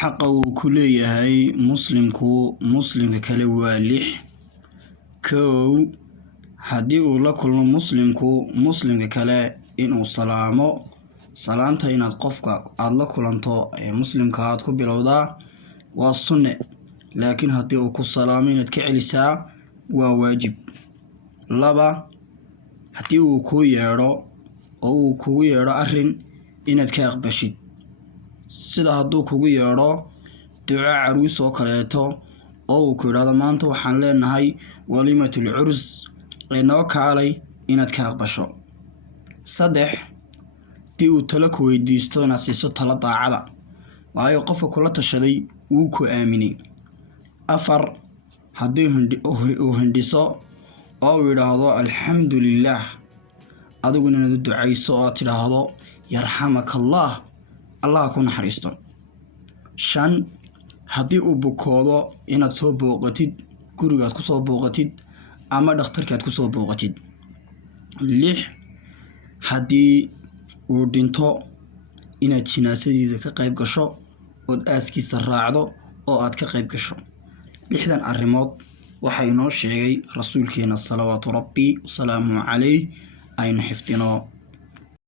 xaqa uu ku leeyahay muslimka kale waa 6. kow haddii uu la kulmo muslimka kale inuu salaamo salaanta inaad qofka aad la kulanto ee muslimka aad ku bilowdaa waa sunne laakiin haddii uu ku salaamo inaad ka celisaa waa waajib. 2 haddii uu ku yeedho oo uu kugu yeedho arrin inaad ka aqbashid, sida hadduu kugu yeedho duco caruus oo kaleeto oo uu ku yidhaahdo maanta waxaan leenahay waliimatul curus ee noo kaalay inaad ka aqbasho. 3 haddii uu talo ku weydiisto inaad siiso talo daacada waayo qofka kula tashaday wuu ku aaminay. 4 haddii uu hindhiso oo uu yidhaahdo alxamdulillaah adiguna inaad u ducayso oo aad tidhaahdo yarxamakallah allah ku naxariisto. 5 haddii uu bukoodo inaad soo booqatid gurigaad ku soo booqatid ama dhakhtarkaad ku soo booqatid. 6 haddii uu dhinto inaad jinaasadiisa ka qayb gasho ood aaskiisa raacdo oo aad ka qayb gasho. 6dan arrimood waxaa inoo sheegay rasuulkeena salawaatu rabbi wasalaamu calayh aynu xifdino.